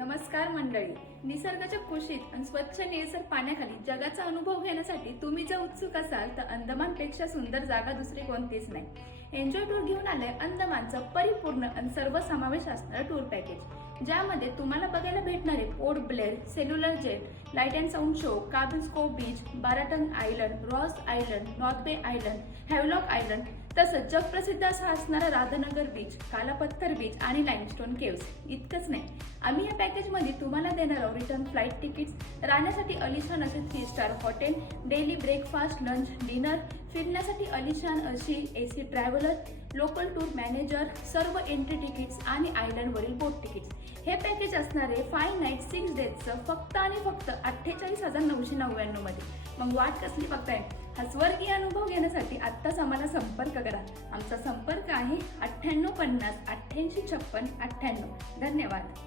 नमस्कार मंडळी. निसर्गाच्या कुशीत आणि स्वच्छ निळसर पाण्याखाली जगाचा अनुभव घेण्यासाठी तुम्ही जर उत्सुक असाल तर अंदमानपेक्षा सुंदर जागा दुसरी कोणतीच नाही. एन्जॉय टूर घेऊन आलंय अंदमानचं परिपूर्ण आणि सर्वसमावेश असणारं टूर पॅकेज, ज्यामध्ये तुम्हाला बघायला भेटणारे Port Blair, cellular jail, light and sound show, Corbyn's Cove beach, Baratang island, Ross island, North Bay island, Havelock island, तसंच जगप्रसिद्ध असा असणारा राधानगर बीच, कालापत्थर बीच आणि लाईमस्टोन केव्स. इतकंच नाही, आम्ही या पॅकेजमध्ये तुम्हाला देणार आहोत रिटर्न फ्लाईट तिकीट्स, राहण्यासाठी अलिशान असे 3 star hotel, daily breakfast, lunch, dinner, फिरण्यासाठी अलिशान अशी AC traveller, local tour manager, सर्व एंट्री तिकीट्स आणि आयलंडवरील बोट तिकीट्स. हे पॅकेज असणारे 5 नाईट 6 डेजचं फक्त आणि फक्त 48,999 मध्ये. मग वाट कसली बघताय? हा स्वर्गीय अनुभव घेण्यासाठी आत्ताच आम्हाला संपर्क करा. आमचा संपर्क आहे 9850 8856 98. धन्यवाद.